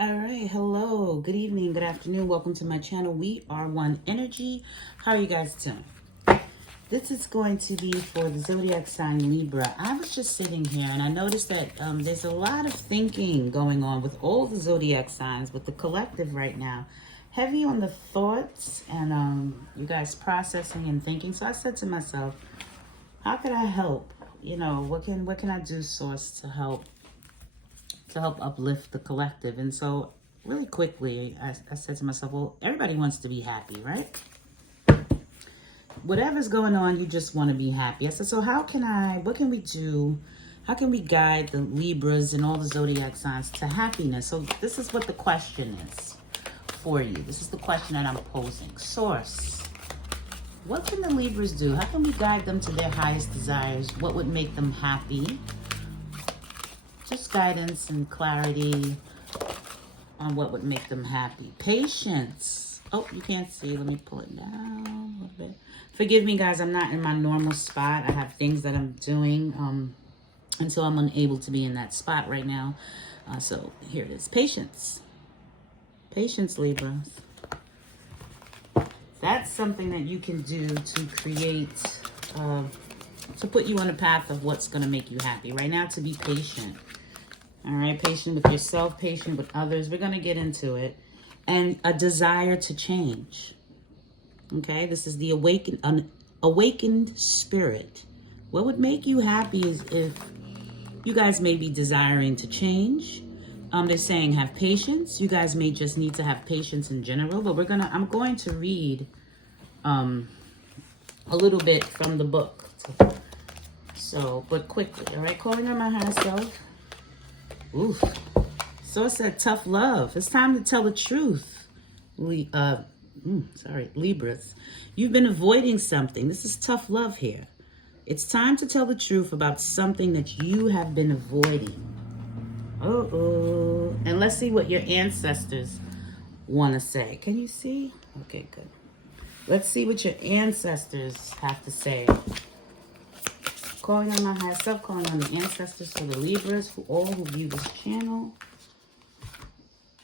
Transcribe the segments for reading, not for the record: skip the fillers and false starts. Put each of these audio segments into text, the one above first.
All right, hello, good evening, good afternoon. Welcome to my channel. We are One Energy. How are you guys doing? This is going to be for the zodiac sign Libra. I was just sitting here and I noticed that there's a lot of thinking going on with all the zodiac signs, with the collective right now. Heavy on the thoughts and you guys processing and thinking. So I said to myself, how could I help? You know, what can I do, Source, to help uplift the collective? And so really quickly, I said to myself, well, everybody wants to be happy, right? Whatever's going on, you just want to be happy. I said, so what can we do? How can we guide the Libras and all the zodiac signs to happiness? So this is what the question is for you. This is the question that I'm posing. Source, what can the Libras do? How can we guide them to their highest desires? What would make them happy? Just guidance and clarity on what would make them happy. Patience. Oh, you can't see. Let me pull it down a little bit. Forgive me, guys. I'm not in my normal spot. I have things that I'm doing, and so I'm unable to be in that spot right now. So here it is. Patience. Patience, Libras. That's something that you can do to create, to put you on a path of what's going to make you happy. Right now, to be patient. All right, patient with yourself, patient with others. We're going to get into it. And a desire to change. Okay, this is the awakened spirit. What would make you happy is if you guys may be desiring to change. They're saying have patience. You guys may just need to have patience in general. But I'm going to read a little bit from the book. So, but quickly, all right? Calling on my higher self. Oof. So it said tough love. It's time to tell the truth. Libras. You've been avoiding something. This is tough love here. It's time to tell the truth about something that you have been avoiding. Uh-oh. And let's see what your ancestors want to say. Can you see? Okay, good. Let's see what your ancestors have to say. Calling on my higher self, calling on the ancestors for the Libras, for all who view this channel.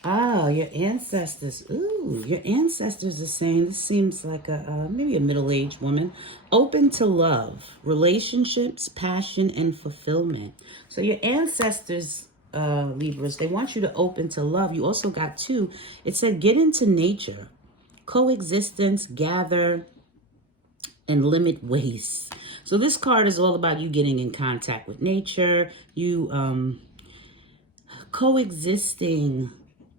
Ah, your ancestors. Ooh, your ancestors are saying, this seems like maybe a middle-aged woman. Open to love, relationships, passion, and fulfillment. So your ancestors, Libras, they want you to open to love. You also got two. It said get into nature, coexistence, gather, and limit waste. So this card is all about you getting in contact with nature, you coexisting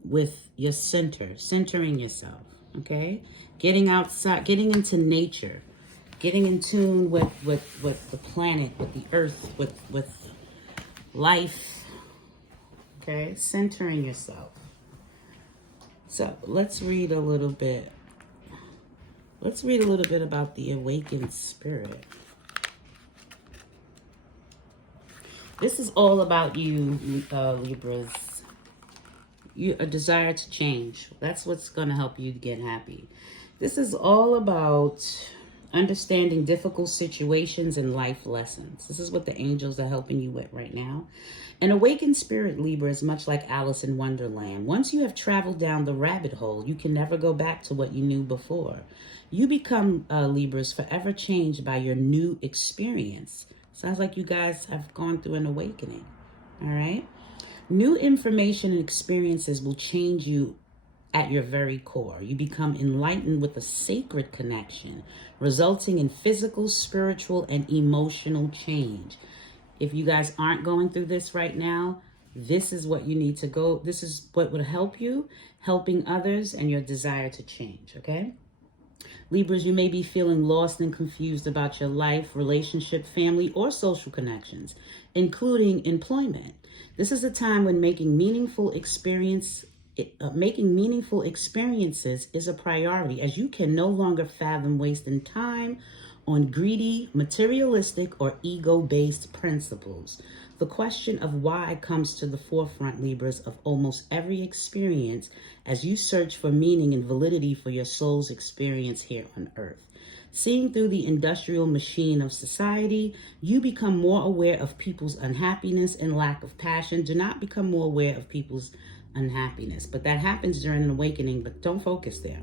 with your centering yourself, okay? Getting outside, getting into nature, getting in tune with the planet, with the earth, with life, okay? Centering yourself. So let's read a little bit. Let's read a little bit about the awakened spirit. This is all about you, Libras. A desire to change. That's what's going to help you get happy. This is all about understanding difficult situations and life lessons. This is what the angels are helping you with right now. An awakened spirit, Libra, is much like Alice in Wonderland. Once you have traveled down the rabbit hole, you can never go back to what you knew before. You become, Libras, forever changed by your new experience. Sounds like you guys have gone through an awakening, all right? New information and experiences will change you at your very core. You become enlightened with a sacred connection, resulting in physical, spiritual, and emotional change. If you guys aren't going through this right now, this is what you need to go. This is what would help you, helping others, and your desire to change, okay? Libras, you may be feeling lost and confused about your life, relationship, family, or social connections, including employment. This is a time when making meaningful experiences is a priority, as you can no longer fathom wasting time on greedy, materialistic, or ego-based principles. The question of why comes to the forefront, Libras, of almost every experience as you search for meaning and validity for your soul's experience here on Earth. Seeing through the industrial machine of society, you become more aware of people's unhappiness and lack of passion. Do not become more aware of people's unhappiness. But that happens during an awakening, but don't focus there.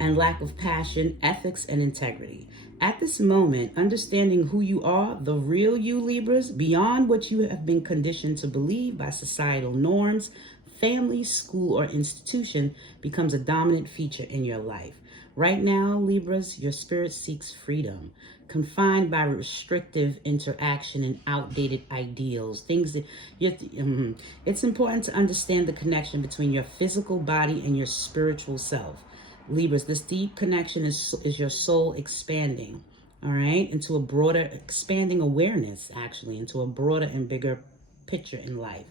And lack of passion, ethics, and integrity. At this moment, understanding who you are, the real you, Libras, beyond what you have been conditioned to believe by societal norms, family, school, or institution, becomes a dominant feature in your life. Right now, Libras, your spirit seeks freedom, confined by restrictive interaction and outdated ideals. Things that it's important to understand the connection between your physical body and your spiritual self. Libras, this deep connection is your soul expanding, all right, into a broader, expanding awareness, actually, into a broader and bigger picture in life.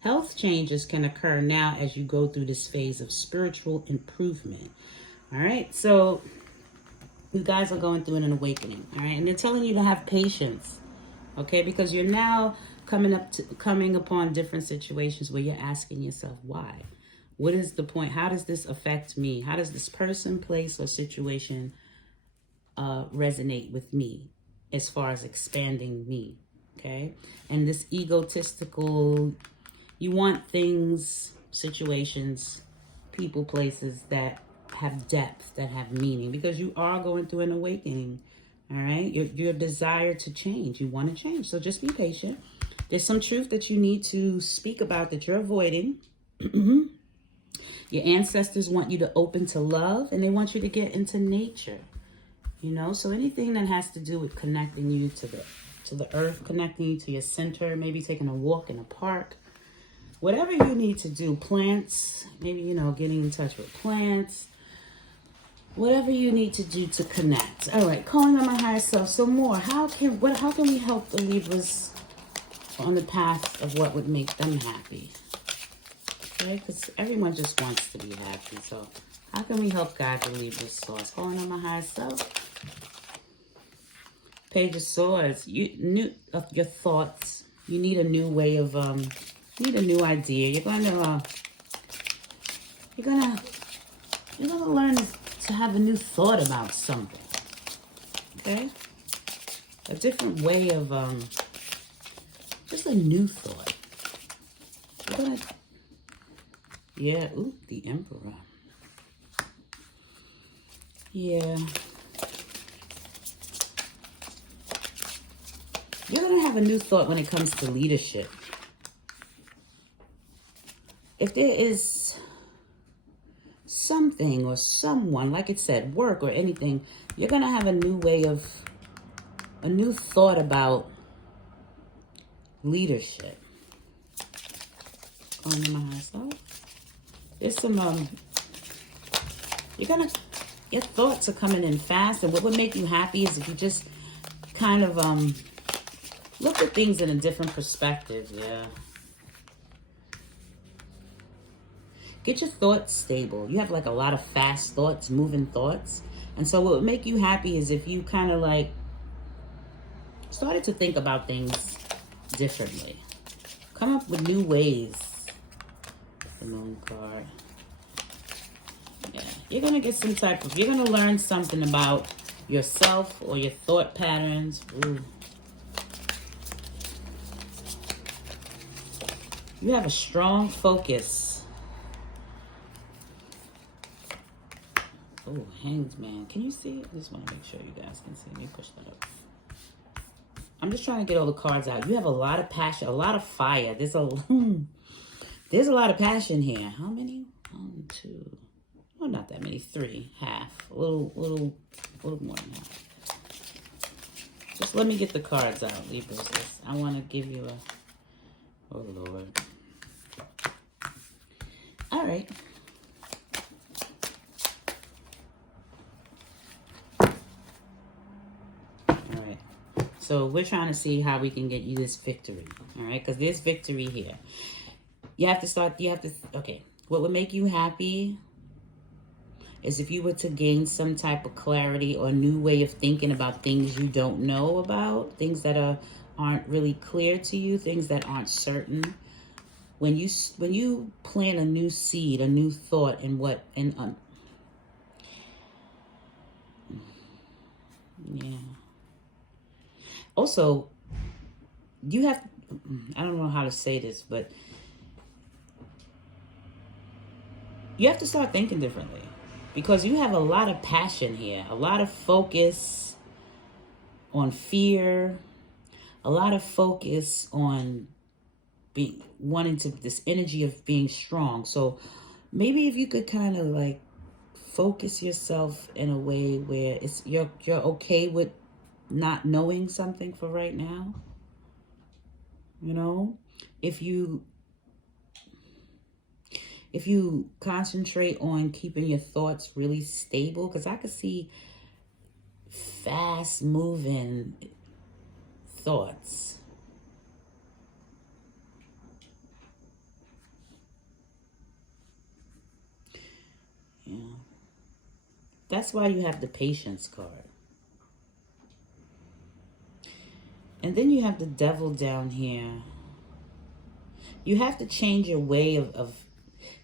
Health changes can occur now as you go through this phase of spiritual improvement. All right, so you guys are going through an awakening, all right, and they're telling you to have patience, okay, because you're now coming upon different situations where you're asking yourself, why? What is the point? How does this affect me? How does this person, place, or situation resonate with me as far as expanding me, okay? And this egotistical, you want things, situations, people, places that have depth, that have meaning, because you are going through an awakening, all right? Your desire to change, you want to change. So just be patient. There's some truth that you need to speak about that you're avoiding. Your ancestors want you to open to love, and they want you to get into nature, you know? So anything that has to do with connecting you to the earth, connecting you to your center, maybe taking a walk in a park, whatever you need to do, plants, maybe, you know, getting in touch with plants, whatever you need to do to connect. All right, calling on my higher self. So more, how can we help the Libras on the path of what would make them happy? Okay, because everyone just wants to be happy. So how can we help guide the Libra source? Calling on my higher self. Page of Swords. Your thoughts. You need a new way of need a new idea. You're gonna learn to have a new thought about something. Okay? A different way of just a new thought. You're gonna, yeah, ooh, the Emperor. Yeah. You're gonna have a new thought when it comes to leadership. If there is something or someone, like it said, work or anything, you're going to have a new thought about leadership. There's some, your thoughts are coming in fast, and what would make you happy is if you just kind of look at things in a different perspective, yeah. Get your thoughts stable. You have like a lot of fast thoughts, moving thoughts. And so what would make you happy is if you kind of like started to think about things differently. Come up with new ways. The Moon card. Yeah. You're going to get you're going to learn something about yourself or your thought patterns. Ooh. You have a strong focus. Oh, Hanged Man. Can you see it? I just want to make sure you guys can see. Let me push that up. I'm just trying to get all the cards out. You have a lot of passion, a lot of fire. There's a lot of passion here. How many? 1, 2. Oh, not that many. 3. Half. A little more than half. Just let me get the cards out, Libras. I want to give you a... Oh, Lord. All right. So we're trying to see how we can get you this victory, all right? Because there's victory here. Okay. What would make you happy is if you were to gain some type of clarity or new way of thinking about things you don't know about, things that aren't really clear to you, things that aren't certain. When you plant a new seed, a new thought in Yeah. Also, you have, I don't know how to say this, but you have to start thinking differently, because you have a lot of passion here, a lot of focus on fear, a lot of focus on wanting to, this energy of being strong. So maybe if you could kind of like focus yourself in a way where it's you're okay with not knowing something for right now. You know, if you concentrate on keeping your thoughts really stable, because I could see fast moving thoughts. Yeah. That's why you have the patience card. And then you have the devil down here. You have to change your way of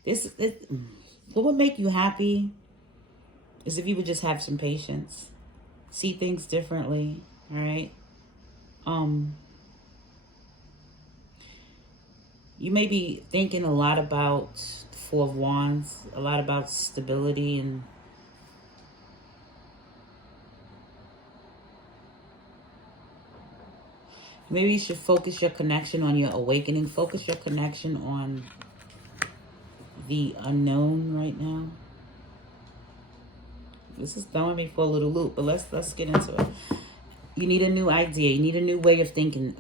this. What would make you happy is if you would just have some patience, see things differently, all right? You may be thinking a lot about the Four of Wands, a lot about stability, and maybe you should focus your connection on your awakening. Focus your connection on the unknown right now. This is throwing me for a little loop, but let's get into it. You need a new idea. You need a new way of thinking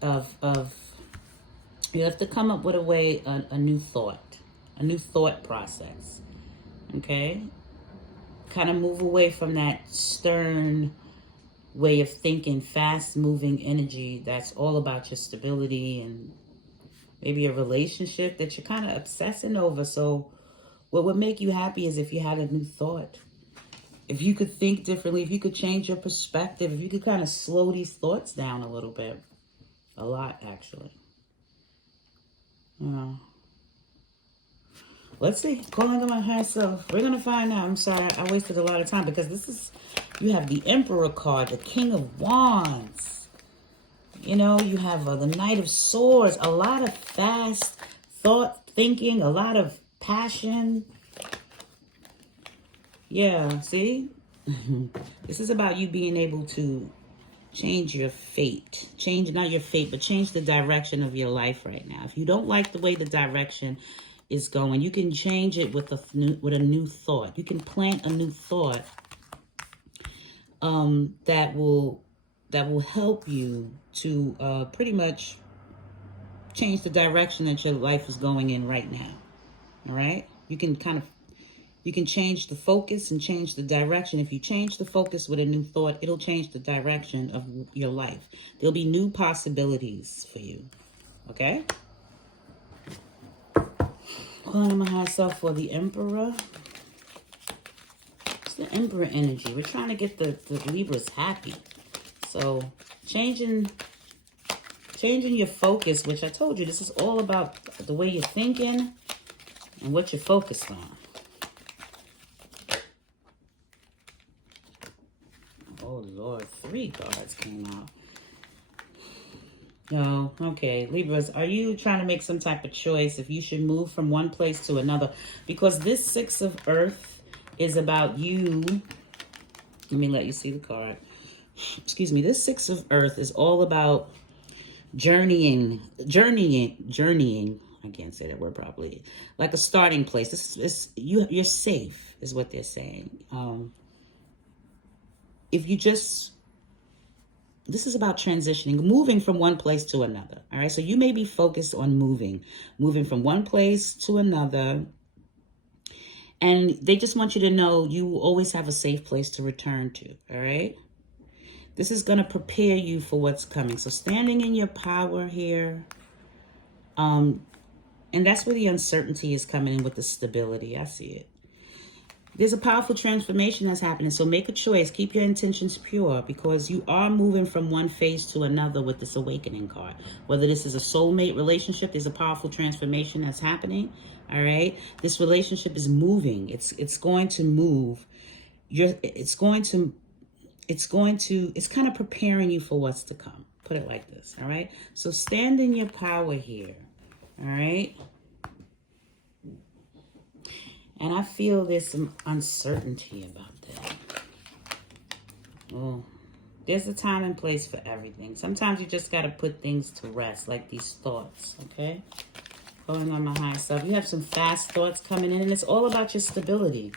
of you have to come up with a new thought process. Okay? Kind of move away from that stern way of thinking, fast moving energy that's all about your stability and maybe a relationship that you're kind of obsessing over. So what would make you happy is if you had a new thought. If you could think differently, if you could change your perspective, if you could kind of slow these thoughts down a little bit. A lot, actually. Let's see. Calling on my higher self. We're going to find out. I'm sorry, I wasted a lot of time because this is, you have the Emperor card, the King of Wands. You know, you have the Knight of Swords. A lot of fast thought thinking, a lot of passion. Yeah, see? This is about you being able to change your fate. Change, not your fate, but change the direction of your life right now. If you don't like the way the direction is going, you can change it with a new thought. You can plant a new thought that will help you to pretty much change the direction that your life is going in right now. All right? You can change the focus and change the direction. If you change the focus with a new thought, it'll change the direction of your life. There'll be new possibilities for you. Okay? Calling on my higher self for the Emperor. It's the Emperor energy. We're trying to get the Libras happy. So changing your focus, which I told you, this is all about the way you're thinking and what you're focused on. Oh, Lord, 3 cards came out. No, okay. Libras, are you trying to make some type of choice if you should move from one place to another? Because this 6 of Earth is about you. Let me let you see the card. Excuse me. This 6 of Earth is all about journeying. I can't say that word properly. Like a starting place. This is you're safe, is what they're saying. If you just, this is about transitioning, moving from one place to another. All right. So you may be focused on moving from one place to another. And they just want you to know you will always have a safe place to return to. All right. This is going to prepare you for what's coming. So standing in your power here. And that's where the uncertainty is coming in with the stability. I see it. There's a powerful transformation that's happening. So make a choice. Keep your intentions pure, because you are moving from one phase to another with this awakening card. Whether this is a soulmate relationship, there's a powerful transformation that's happening. All right. This relationship is moving. It's going to move. it's kind of preparing you for what's to come. Put it like this, all right? So stand in your power here, all right? And I feel there's some uncertainty about that. Oh, there's a time and place for everything. Sometimes you just got to put things to rest, like these thoughts, okay? Going on my higher self. You have some fast thoughts coming in, and it's all about your stability.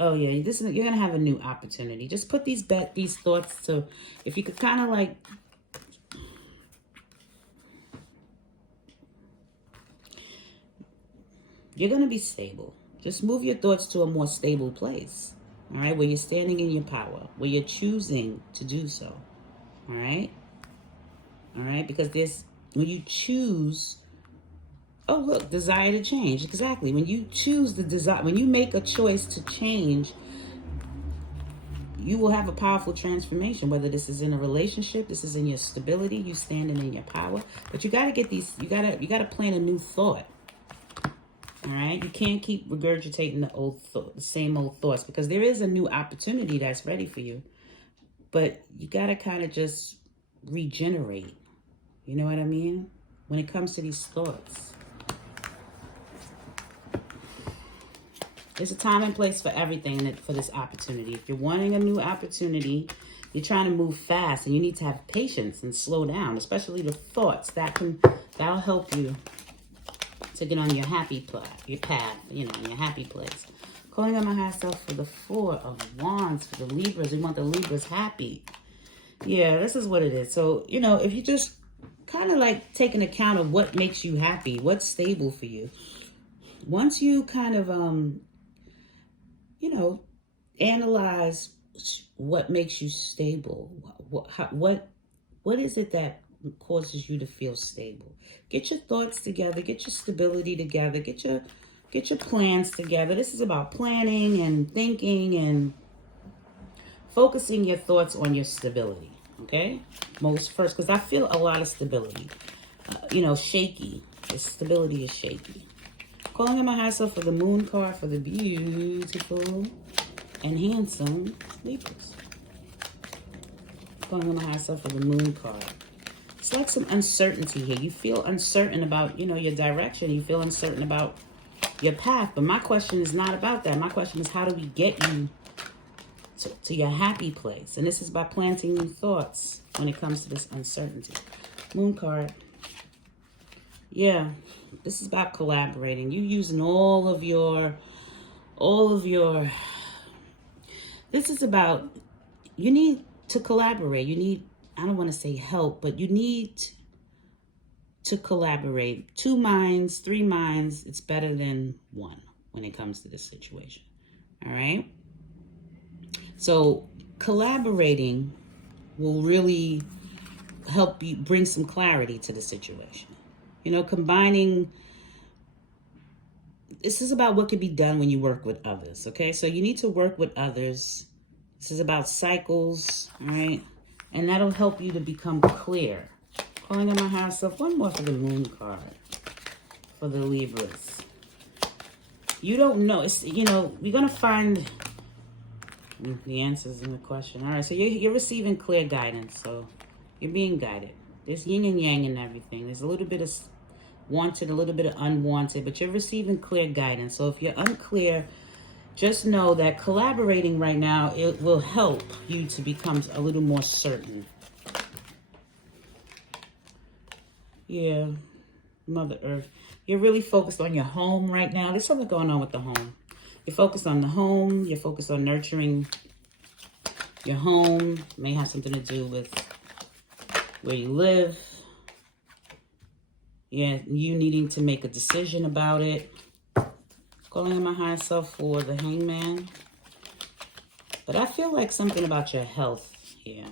Oh, yeah, you're going to have a new opportunity. Just put these thoughts to, if you could kind of like, you're going to be stable. Just move your thoughts to a more stable place, all right, where you're standing in your power, where you're choosing to do so, all right? All right, because when you choose, oh, look, desire to change. Exactly. When you choose the desire, when you make a choice to change, you will have a powerful transformation, whether this is in a relationship, this is in your stability, you standing in your power. But you got to get these, you got to plant a new thought. All right? You can't keep regurgitating the same old thoughts, because there is a new opportunity that's ready for you. But you got to kind of just regenerate. You know what I mean? When it comes to these thoughts. There's a time and place for everything for this opportunity. If you're wanting a new opportunity, you're trying to move fast, and you need to have patience and slow down, especially the thoughts. That'll help you to get on your path, you know, in your happy place. Calling on my higher self for the 4 of Wands for the Libras. We want the Libras happy. Yeah, this is what it is. So, you know, if you just kind of like take an account of what makes you happy, what's stable for you. Once you kind of, you know, analyze what makes you stable. What is it that causes you to feel stable? Get your thoughts together. Get your stability together. Get your plans together. This is about planning and thinking and focusing your thoughts on your stability. Okay, first, because I feel a lot of stability. You know, shaky. The stability is shaky. Calling on my higher self for the Moon card for the beautiful and handsome Libras. Calling on my higher self for the Moon card. It's like some uncertainty here. You feel uncertain about, you know, your direction. You feel uncertain about your path. But my question is not about that. My question is, how do we get you to your happy place? And this is by planting new thoughts when it comes to this uncertainty. Moon card. Yeah, this is about collaborating. You using all of your, this is about, you need to collaborate. You need, I don't want to say help, but you need to collaborate. 2 minds, 3 minds, it's better than 1 when it comes to this situation. All right? So collaborating will really help you bring some clarity to the situation. You know, combining, this is about what can be done when you work with others, okay? So you need to work with others. This is about cycles, all right? And that'll help you to become clear. Calling on my higher self. One more for the Moon card for the Libras. You don't know. It's, you know, we're going to find the answers in the question. All right, so you're receiving clear guidance. So you're being guided. There's yin and yang and everything. There's a little bit of wanted, a little bit of unwanted, but you're receiving clear guidance. So if you're unclear, just know that collaborating right now, it will help you to become a little more certain. Yeah, Mother Earth. You're really focused on your home right now. There's something going on with the home. You're focused on the home. You're focused on nurturing your home. It may have something to do with where you live. Yeah, you needing to make a decision about it. Calling on my higher self for the Hangman. But I feel like something about your health here.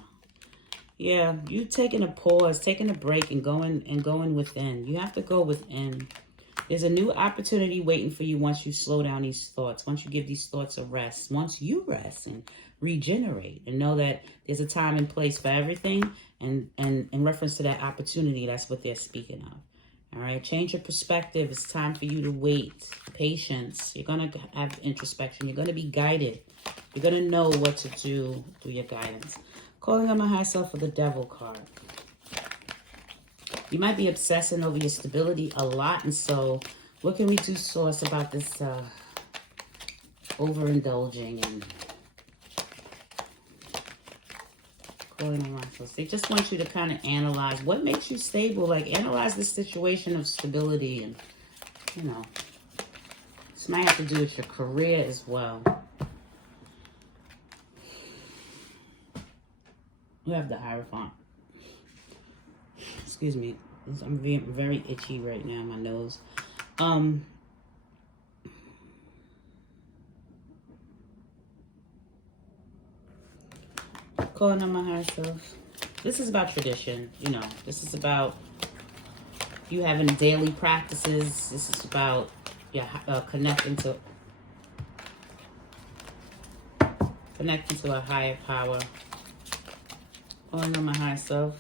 Yeah, you taking a pause, taking a break, and going within. You have to go within. There's a new opportunity waiting for you once you slow down these thoughts, once you give these thoughts a rest, once you rest and regenerate and know that there's a time and place for everything. And in reference to that opportunity, that's what they're speaking of. All right, change your perspective. It's time for you to wait patience. You're going to have introspection. You're going to be guided. You're going to know what to do through your guidance. Calling on my high self for the Devil card. You might be obsessing over your stability a lot. And so what can we do, Source, about this overindulging and calling on myself? They just want you to kind of analyze what makes you stable. Like, analyze the situation of stability. And, you know, this might have to do with your career as well. You have the Hierophant. Excuse me. I'm very itchy right now, my nose. Calling on my higher self. This is about tradition, you know. This is about you having daily practices. This is about connecting to a higher power. Calling on my higher self.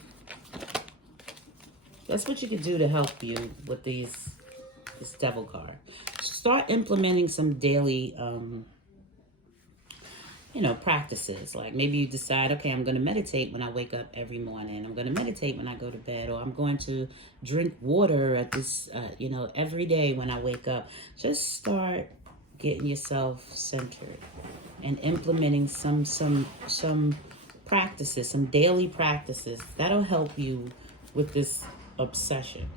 That's what you can do to help you with this Devil card. Start implementing some daily, practices. Like, maybe you decide, okay, I'm going to meditate when I wake up every morning. I'm going to meditate when I go to bed. Or I'm going to drink water at this, every day when I wake up. Just start getting yourself centered and implementing some practices, some daily practices. That'll help you with this obsession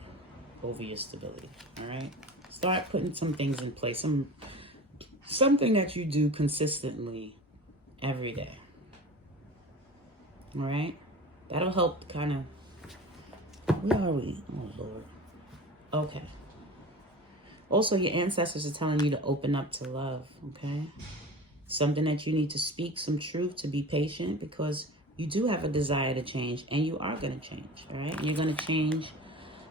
over your stability. All right, start putting some things in place, something that you do consistently every day. All right, that'll help kind of. Where are we? Oh Lord. Okay. Also, your ancestors are telling you to open up to love. Okay, something that you need to speak some truth, to be patient, because you do have a desire to change, and you are going to change, all right? And you're going to change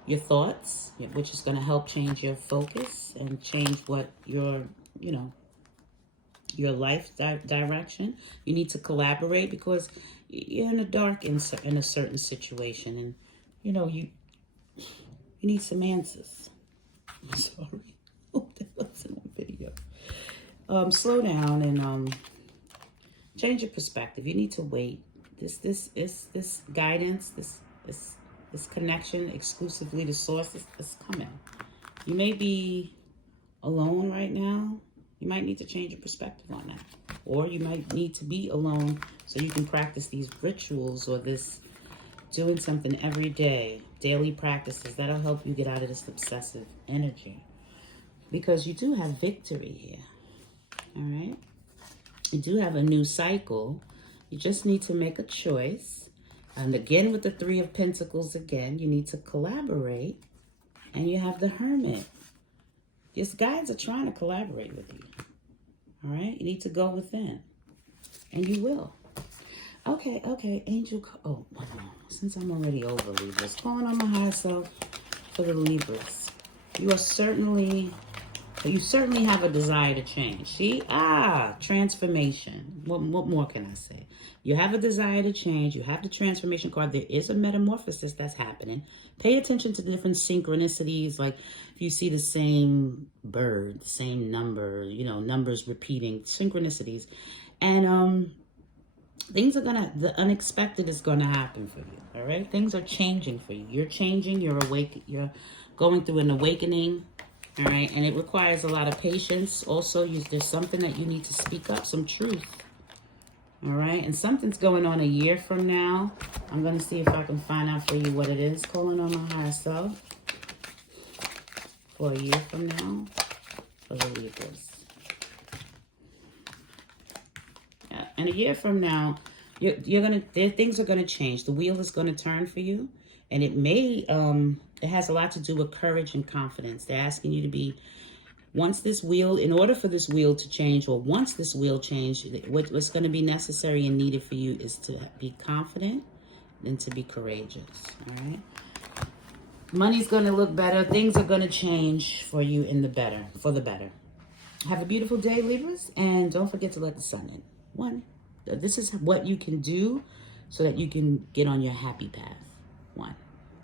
your thoughts, which is going to help change your focus and change what your life direction. You need to collaborate because you're in the dark in a certain situation, and, you need some answers. I'm sorry. Oh, that wasn't on video. Slow down and change your perspective. You need to wait. This guidance, this connection exclusively to source is coming. You may be alone right now. You might need to change your perspective on that. Or you might need to be alone so you can practice these rituals or this doing something every day, daily practices. That'll help you get out of this obsessive energy. Because you do have victory here. All right? You do have a new cycle. You just need to make a choice. And again, with the Three of Pentacles, again, you need to collaborate. And you have the Hermit. These guides are trying to collaborate with you. All right? You need to go within. And you will. Okay. Angel. Oh, since I'm already over Libras, calling on my higher self for the Libras. You certainly have a desire to change. See? Transformation. What more can I say? You have a desire to change. You have the transformation card. There is a metamorphosis that's happening. Pay attention to the different synchronicities. Like, if you see the same bird, the same number, numbers repeating, synchronicities. And the unexpected is gonna happen for you. All right? Things are changing for you. You're changing, you're awake, you're going through an awakening. All right, and it requires a lot of patience. Also, there's something that you need to speak up, some truth. All right, and something's going on a year from now. I'm going to see if I can find out for you what it is. Calling on my higher self for a year from now for the Libras. Yeah, and a year from now, things are gonna change. The wheel is gonna turn for you, and it has a lot to do with courage and confidence. They're asking you to be, in order for this wheel to change, or once this wheel changes, what's going to be necessary and needed for you is to be confident and to be courageous. All right. Money's going to look better. Things are going to change for you for the better. Have a beautiful day, Libras, and don't forget to let the sun in. This is what you can do so that you can get on your happy path.